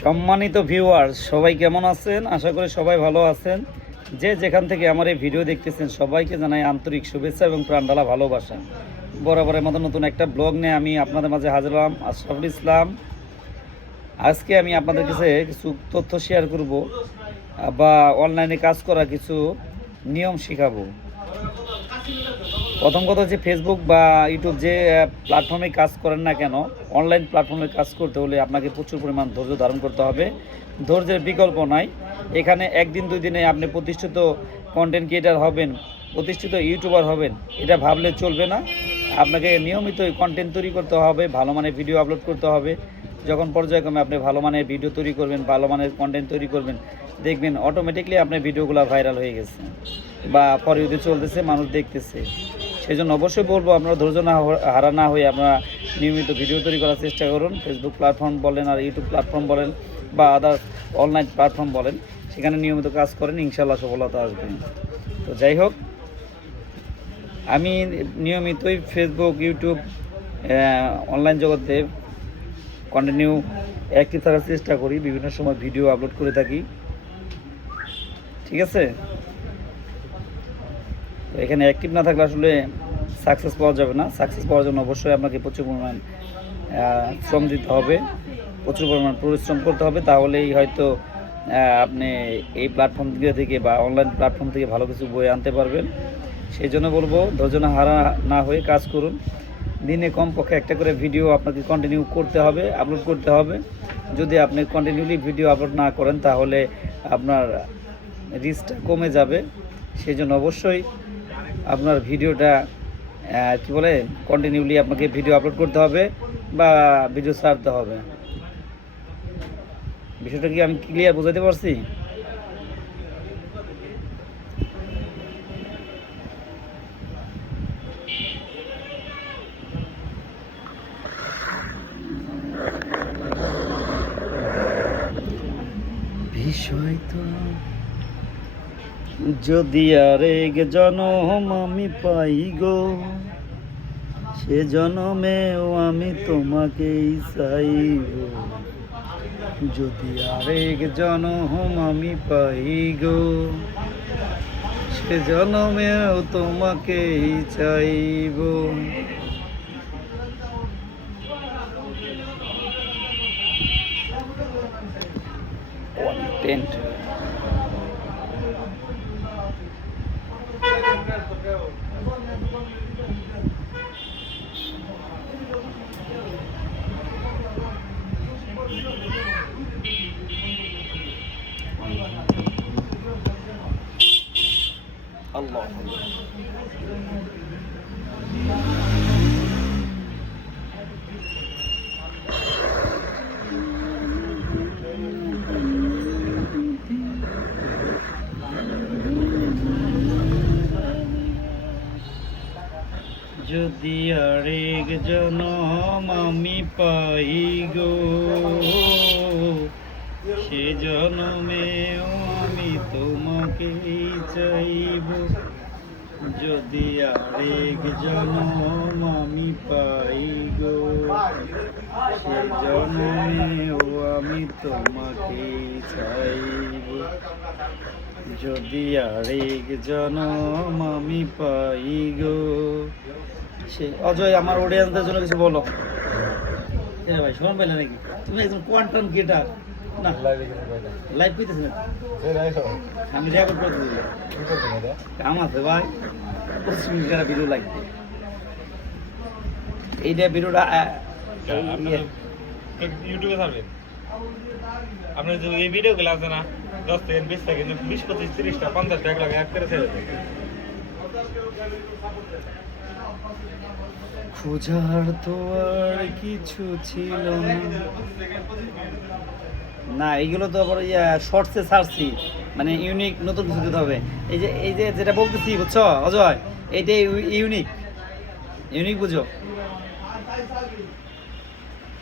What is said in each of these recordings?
সম্মানিত ভিউয়ার্স, সবাই কেমন আছেন? আশা করি সবাই ভালো আছেন। যে যেখান থেকে আমার এই ভিডিও দেখতেছেন সবাইকে জানাই আন্তরিক শুভেচ্ছা এবং প্রাণঢালা ভালোবাসা। বরাবরের মতো নতুন একটা ব্লগ নিয়ে আমি আপনাদের মাঝে হাজির হলাম, আশরাফুল ইসলাম। আজকে আমি আপনাদের কাছে কিছু তথ্য শেয়ার করব বা অনলাইনে কাজ করা কিছু নিয়ম শেখাবো। প্রথম কথা হচ্ছে, ফেসবুক বা ইউটিউব যে প্ল্যাটফর্মে কাজ করেন না কেন, অনলাইন প্ল্যাটফর্মে কাজ করতে হলে আপনাকে প্রচুর পরিমাণ ধৈর্য ধারণ করতে হবে। ধৈর্যের বিকল্প নাই। এখানে একদিন দুই দিনে আপনি প্রতিষ্ঠিত কন্টেন্ট ক্রিয়েটার হবেন, প্রতিষ্ঠিত ইউটিউবার হবেন, এটা ভাবলে চলবে না। আপনাকে নিয়মিত কন্টেন্ট তৈরি করতে হবে, ভালো মানের ভিডিও আপলোড করতে হবে। যখন পর্যায়ক্রমে আপনি ভালো মানের ভিডিও তৈরি করবেন, ভালো মানের কন্টেন্ট তৈরি করবেন, দেখবেন অটোমেটিকলি আপনার ভিডিওগুলো ভাইরাল হয়ে গেছে বা ফর ইউতে চলতেছে, মানুষ দেখতেছে। সেই জন্য অবশ্যই বলবো, আপনারা ধৈর্য হারা না হয়ে আপনারা নিয়মিত ভিডিও তৈরি করার চেষ্টা করুন। ফেসবুক প্ল্যাটফর্ম বলেন আর ইউটিউব প্ল্যাটফর্ম বলেন বা আদার অনলাইন প্ল্যাটফর্ম বলেন, সেখানে নিয়মিত কাজ করেন, ইনশাল্লাহ সফলতা আসবে। তো যাই হোক, আমি নিয়মিতই ফেসবুক, ইউটিউব, অনলাইন জগতে কন্টিনিউ অ্যাক্টিভ থাকার চেষ্টা করি, বিভিন্ন সময় ভিডিও আপলোড করে থাকি। ঠিক আছে, তো এখানে অ্যাক্টিভ না থাকলে আসলে সাকসেস পাওয়া যাবে না। সাকসেস পাওয়ার জন্য অবশ্যই আপনাকে প্রচুর পরিমাণ শ্রম দিতে হবে, প্রচুর পরিমাণ পরিশ্রম করতে হবে। তাহলেই হয়তো আপনি এই প্ল্যাটফর্ম থেকে বা অনলাইন প্ল্যাটফর্ম থেকে ভালো কিছু বই আনতে পারবেন। সেই জন্য বলবো, ধৈর্য হারা না হয়ে কাজ করুন। দিনে কমপক্ষে একটা করে ভিডিও আপনাকে কন্টিনিউ করতে হবে, আপলোড করতে হবে। যদি আপনি কন্টিনিউলি ভিডিও আপলোড না করেন তাহলে আপনার রিচটা কমে যাবে। সেই জন্য অবশ্যই আপনার ভিডিওটা কী বলে, কন্টিনিউলি আপনাকে ভিডিও আপলোড করতে হবে বা ভিডিও ছাড়তে হবে। বিষয়টা কি আমি ক্লিয়ার বোঝাতে পারছি? বিষয় তো যদি আরেক জনম আমি পাই গো, সে জনমেও আমি তোমাকেই চাইব। যদি আরেক জনম আমি পাই গো, সে জনমেও তোমাকেই চাইব। কন্টেন্ট আল্লাহ যদি আরেক জনম আমি পাই গো, সে জনমেও আমি তোমাকেই চাইব। যদি আরেক জনম আমি পাই গো, সে জনমেও আমি তোমাকেই চাইব। যদি আরেক জনম আমি পাই গো। সে অজয়, আমার অডিয়েন্সদের জন্য কিছু বলো। ভাই শোন পেলে নাকি তুমি একদম কোয়ান্টাম গিটার না লাইভ কইতেছ না? আমি রেকর্ড করে দিই, কাম আছে ভাই, 25 মিনিটের ভিডিও লাগবে। এইটা ভিডিওটা ইউটিউবে ছাড়বেন। আপনার যে এই ভিডিওগুলো আছে না, 10 থেকে 20 সেকেন্ড, 20, 25, 30টা, 50টা, 1 লাখ এক করে ছেড়ে দেয়। খোঁজার তো আর কিছু ছিল না। না, এইগুলো তো আবার শর্টসে ছাড়ছি, মানে ইউনিক নতুন কিছু দিতে হবে। এই যে যেটা বলতেছি, বুঝছো অজয়, এইটাই ইউনিক। ইউনিক বুঝো?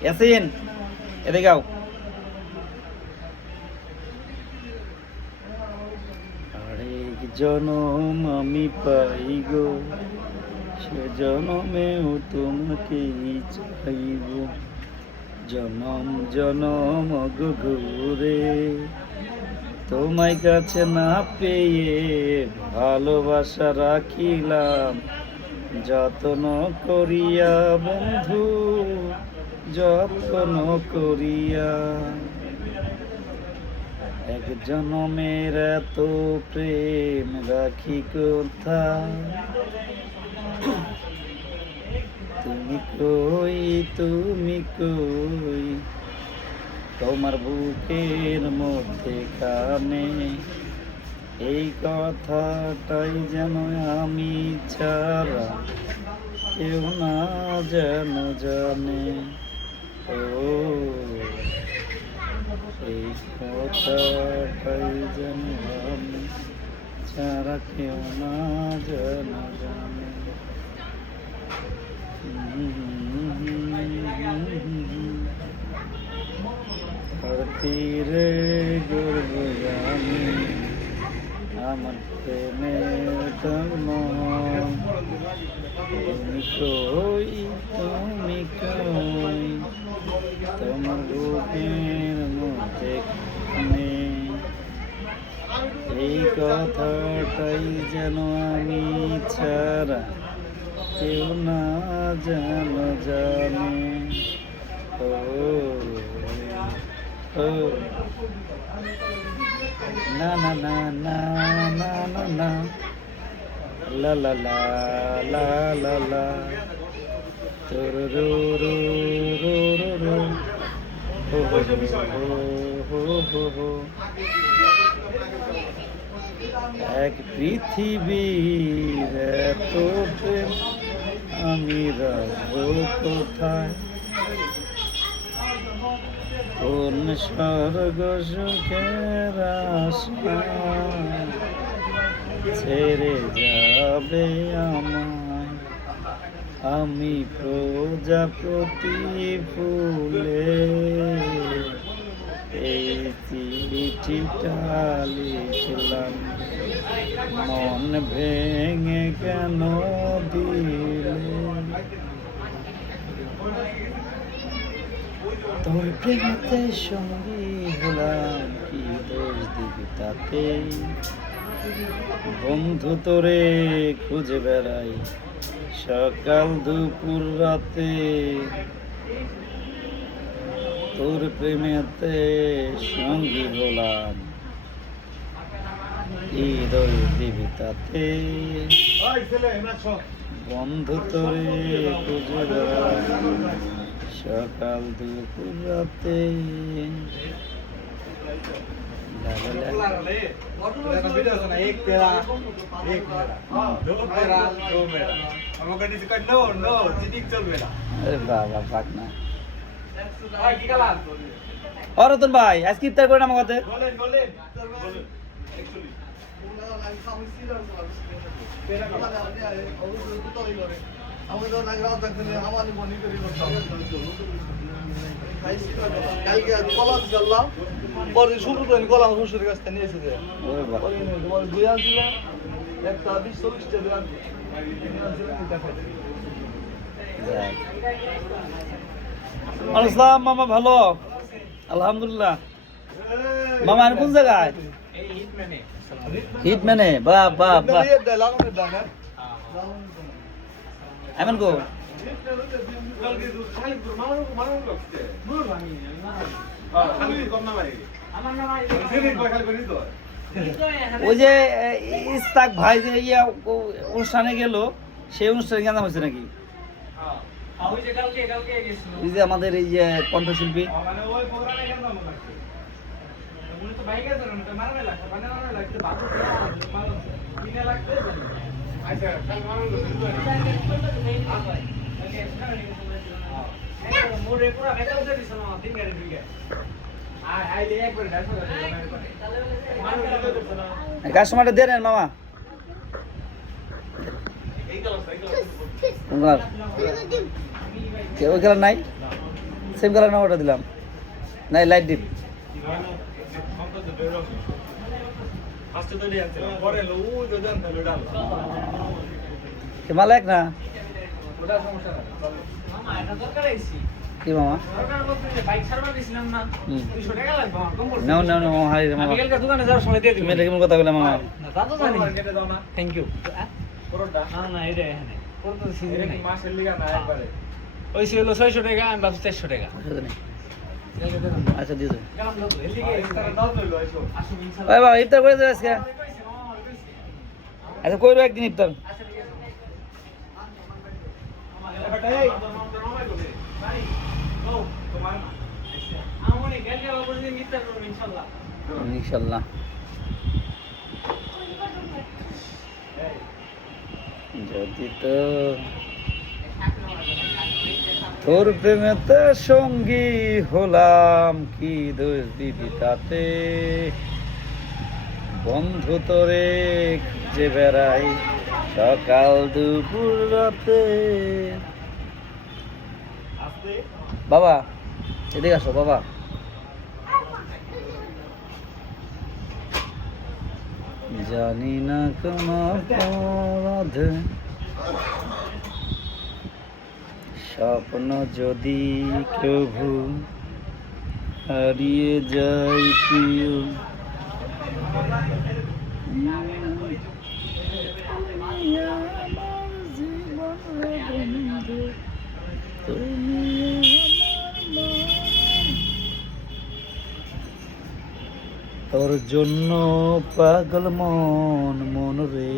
ইয়াসিন এদিকে গাও। আরেক জনম আমি পাই গো, সে জনমেও তোমাকেই চাইব। জনম জনম ঘুরে তোমায় কাছে না পেয়ে ভালোবাসা রাখিলাম যত্ন করিয়া বন্ধু, যত্ন করিয়া। এক জনমের এত প্রেম রাখি কোথায়, তুমি কই, তুমি কই, তোমার বুকের মধ্যে কানে এই কথাটাই যেন আমি ছাড়া কেউ না যেন জানে। ও এই কথাটাই যেন আমি ছাড়া কেউ না যেন জানে। তীরে গর্ব আমি আমার প্রেমের ধর্ম, তুমি কই, তুমি কই, তোমার বুকের মধ্যে কানে এই কথাটাই যেন আমি ছাড়া কেউ না যেন জানে। ও ও না না না না না না না লা লা লা লা লা লা রো রো রো রো রো হো হো হো হো। এক পৃথিবীর এত প্রেম আমি রাখবো কোথায়, কোন স্বর্গ সুখের আশা ছেড়ে যাবে আমায়, আমি প্রজাপতি ফুলে এই চিঠিটা লিখলাম, মন ভেঙে কেন দিলে, তোর প্রেমেতে সঙ্গী হলাম কি দোষ দিবি তাতে, বন্ধু তোরে খুঁজে বেড়াই সকাল দুপুর রাতে, তোর প্রেমেতে সঙ্গী হলাম কি দোষ দিবি তাতে, বন্ধু তোরে খুঁজে বেড়াই সকাল দুপুর রাতে। বাবা পাক না রতন ভাই আজকে ইফতার করে আমার কাছে কালকে কলা দিলাম পরে শুরু করেন কলা আমার শ্বশুরের কাছ থেকে নিয়ে এসেছে দুই আনছিল একটা 20-40 টাকা আসসালাম মামা, ভালো আলহামদুলিল্লাহ। মামা কোন জায়গায়? হিটম্যানে। বাহ বাহ বাহ, এমন গো ওই যে ইস্তাক ভাই যে অনুষ্ঠানে গেল, সেই অনুষ্ঠানে গান হয়েছে নাকি? ওই যে আমাদের এই যে কণ্ঠশিল্পী কাস্টমারটা দেন মামা। ওই কালার নাই, সেম কালার না, ওটা দিলাম নাই, লাইট ডিপ। মালা এক না কি মামা বাইক সার্ভিস দিছিলাম না হুম। 200 টাকা লাগবে আমার কম বলছি। নাও নাও নাও মামা হাই রে মামা আমি কালকে দোকানে যাওয়ার সময় দিয়ে দিবি। তুমি এটা কেমন কথা বলে মামা না তা তো জানি। Thank you. পুরোটা না না এটা এখানে পুরো তো সিজন নাই মাসের লিগা না একবারে ওই ছিল 600 টাকা আমি ভাবছি 400 টাকা অসুবিধা নেই। কালকে দিয়ে দাও। আচ্ছা দিয়ে দেবো গেলাম দাও এর লিগে ইফতারে দাও লইলো আইসো আসুন ইনশাআল্লাহ ভাই বাবা ইফতার করে দেবে আজকে আচ্ছা কইরো একদিন ইফতার ইনশাল্লাহ যদি তো তোর প্রেমেতে সঙ্গী হলাম কি দোষ দিবি তাতে বন্ধু তোরে যে বেড়াই সকাল দুপুর রাতে বাবা এদিকে আসো বাবা জানি না কোন অপরাধে স্বপ্ন যদি প্রভু হারিয়ে যায় প্রিয় তোর জন্য পাগল মন মন রে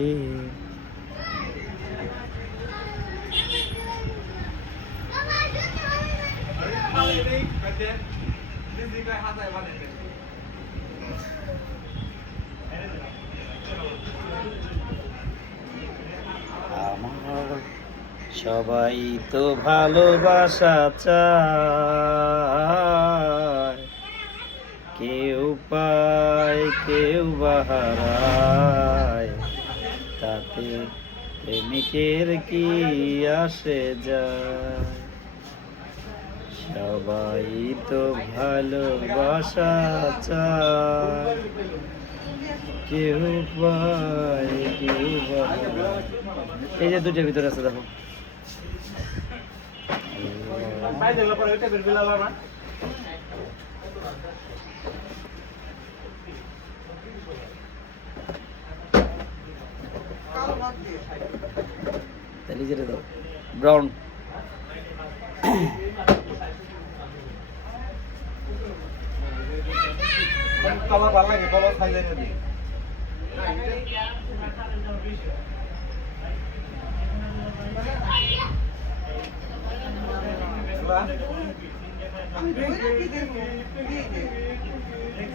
আমার সবাই তো ভালোবাসা চায় কেউ পায় কেউ বাহারায় তাতে প্রেমিকের কি আসে যায় সবাই তো ভালোবাসা চায় কেউ পায় কেউ বাহারায় এই যে দুটোর ভিতরে আছে দেখো পাই দিল পরে ওইটা বের বিলালা না তাহলে যেটা দাও ব্রাউন কলা ভালো লাগে কলা খাইলে না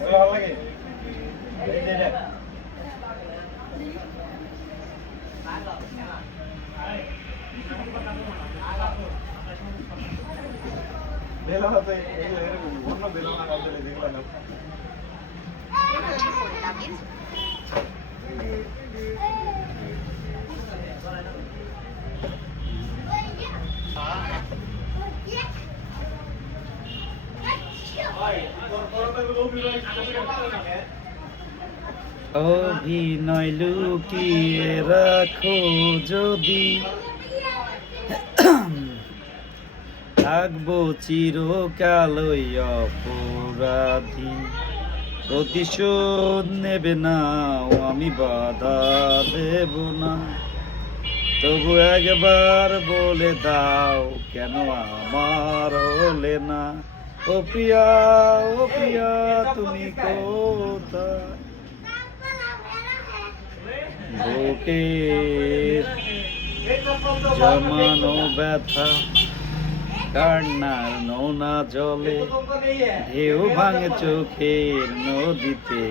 ভালো লাগে বেলা হতে এরকম অন্য বেলা না কাউকে দেখলাম না অভিনয় লুকিয়ে রাখো যদি থাকবো চিরকালই অপরাধী প্রতিশোধ নেবে না আমি বাধা দেব না তবু একবার বলে দাও কেন আমার হলে না ও প্রিয়া তুমি কোথায় বুকের জমানো ব্যথা কান্নার নোনা জলে ঢেউ ভাঙে চোখের নদীতে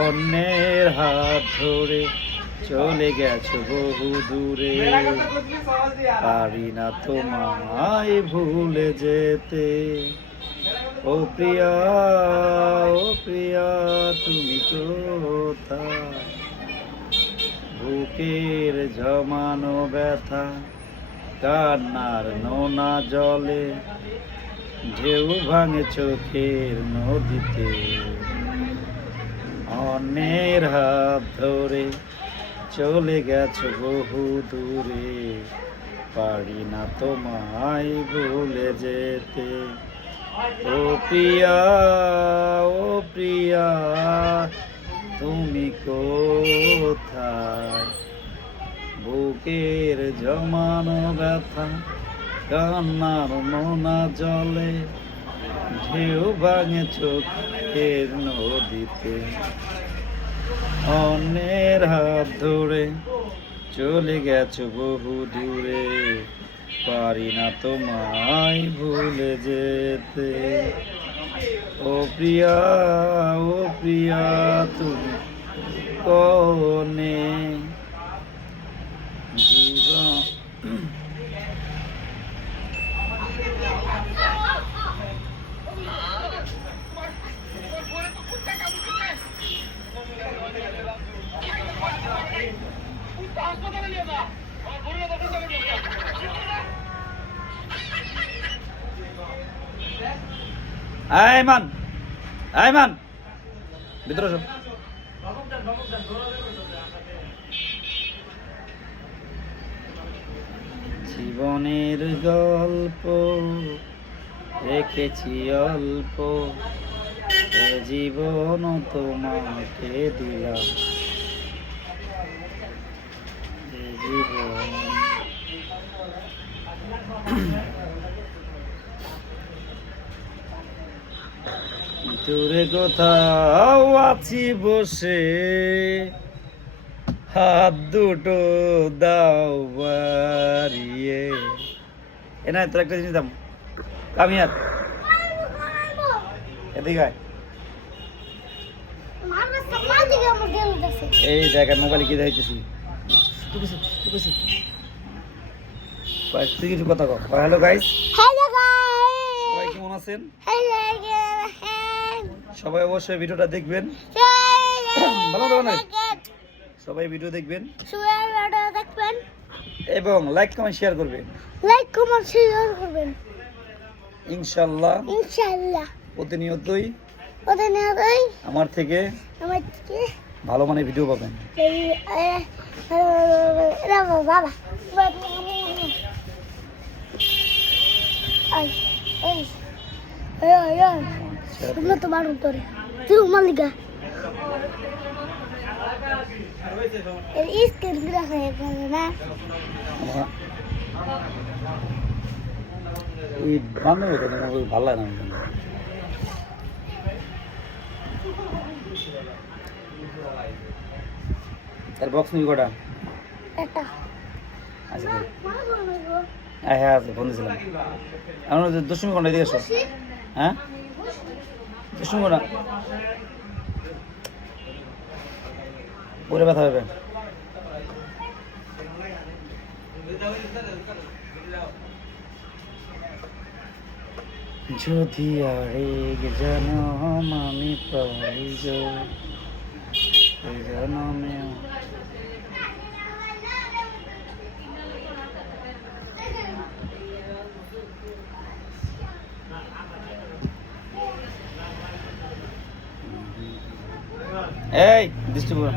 অন্যের হাত ধরে চলে গেছো বহু দূরে পারি না তোমায় ভুলে যেতে ও প্রিয়া তুমি কোথায় বুকের জমানো ব্যথা কান্নার নোনা জলে ঢেউ ভাঙে চোখের নদীতে অন্যের হাত ধরে চলে গেছো বহু দূরে পারি না তোমায় ভুলে যেতে। ও প্রিয়া, ও প্রিয়া, তুমি কোথায়? বুকের জমানো ব্যথা, কান্নার মোনা জলে, ঢেউ ভাঙে চোখের নদীতে। অন্যের হাত ধরে চলে গেছো বহু দূরে, পারি না তোমায় ভুলে যেতে। ও প্রিয়া, ও প্রিয়া, তুমি কোনে জীবন। আইমান, আইমান, ভিতরে এসো। জীবনের গল্প রেখেছি অল্প, এ জীবন তোমাকে দিলাম, এ জীবন। দূরে কোথাও আছি বসে, হাত দুটো দাও বাড়িয়ে। এ না, তোর একটা জিনিস দাম, কামিয়াত এদিকে আয়। এই জায়গায় মোবাইলে কি দেখতেছি? তুই কিছু কথা কর। হ্যালো গাইস, সবাই কেমন আছেন? সবাই অবশ্যই ভিডিওটা দেখবেন, ভালো না? সবাই ভিডিও দেখবেন এবং লাইক কমেন্ট শেয়ার করবেন। ইনশাআল্লাহ প্রতিনিয়তই আমার থেকে ভালো মানের ভিডিও পাবেন। এই বান্ধব ভালো লাগে না। তার বক্স নিবি কটা? আচ্ছা, হ্যাঁ আছে, ফোন দিয়েছিলাম। আমার দশমী কোনটা দিয়ে এসো। হ্যাঁ, দশমী কোনটা পরে ব্যথা হবে। যদি আরেক জনম আমি পাই গো, এই জনমে এই ডিস্ট্রিবিউটর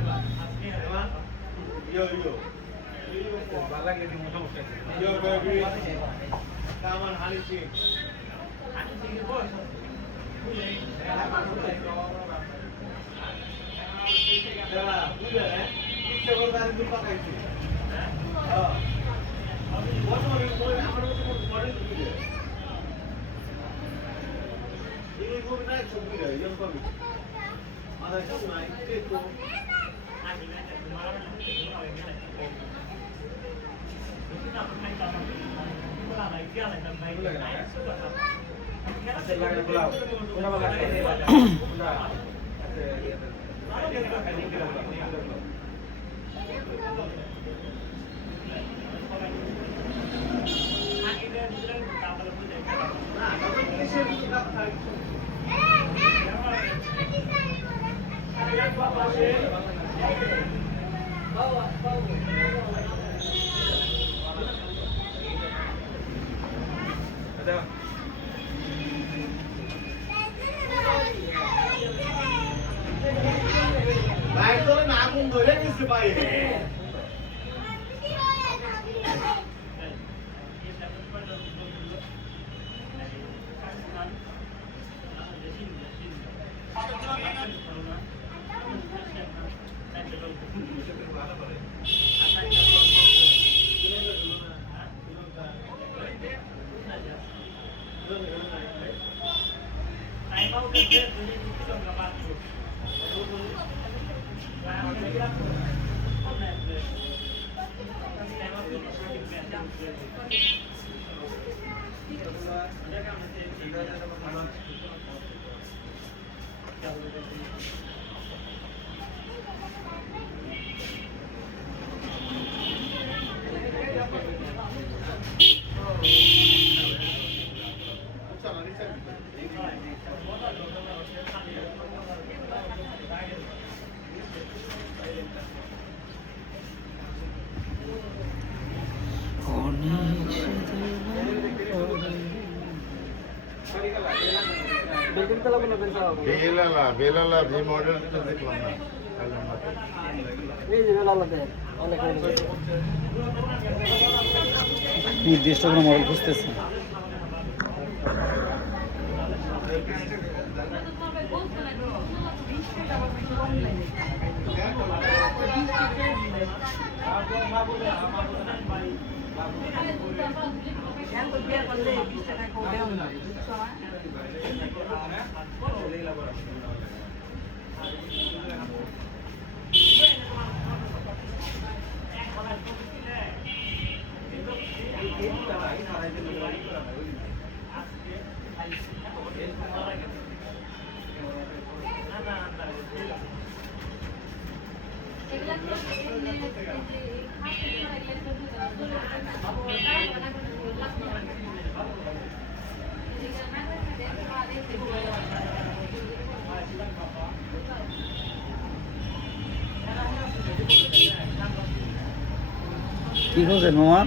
বেলালা ভি মডেল তো দেখলাম না নির্দিষ্ট কোনো মডেল খুঁজতেছেন? কি খোঁজেন মামা?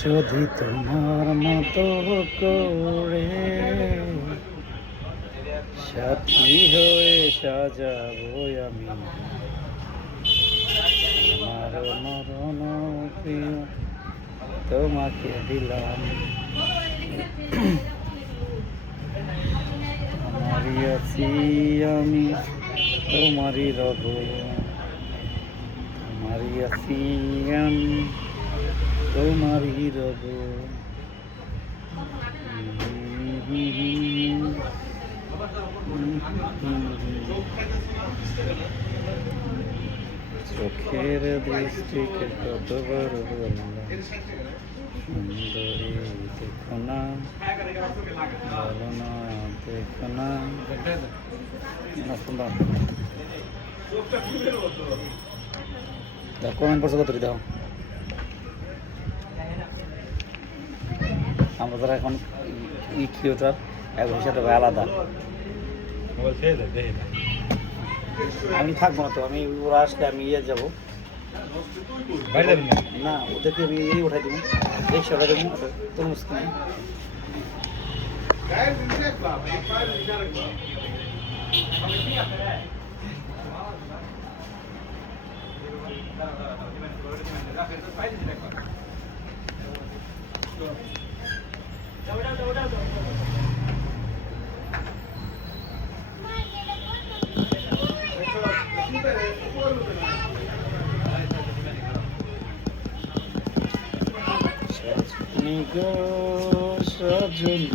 যদি তোমার মতো করে সাথী হয়ে সাজাবো আমি আমার মরণ প্রিয় তোমাকে দিলাম তোমারই আছি আমি তোমারই রব তোমারই আছি আমি তোমারই রব চোখের দৃষ্টিকে কত বড় বললাম সুন্দরী দেখো না বলো না দেখো না সুন্দর দেখো কমেন্ট করছো কত দাও আমরা তারা এখন ক্রিয়েটার এক হিসাবে আলাদা আমি থাকবো না তো আমি ওরা আসলে আমি ইয়ে যাবো না ওদেরকে আমি এই উঠাই দেবো রিক্সা উঠাই দেবো তরমুজ কিনে সজনী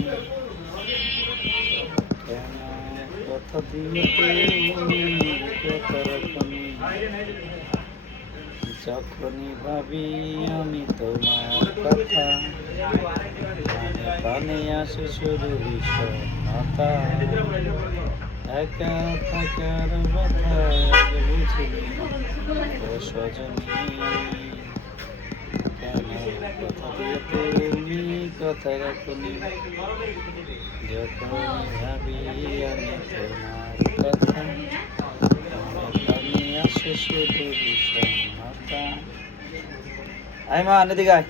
কথা দিয়ে কত রকম যখনই ভাবি আমি তোমার কথা, মনে প্রাণে আসে শুধু বিষণ্ণতা, একা থাকার ব্যথা আগে বুঝিনি ও সজনী, কেন কথা দিয়ে তুমি কথা রাখনি, যখন ভাবি আমি তোমার কথা, মনে প্রাণে আসে শুধু বিষণ্ণতা। আয় মা, এদিকে আয়।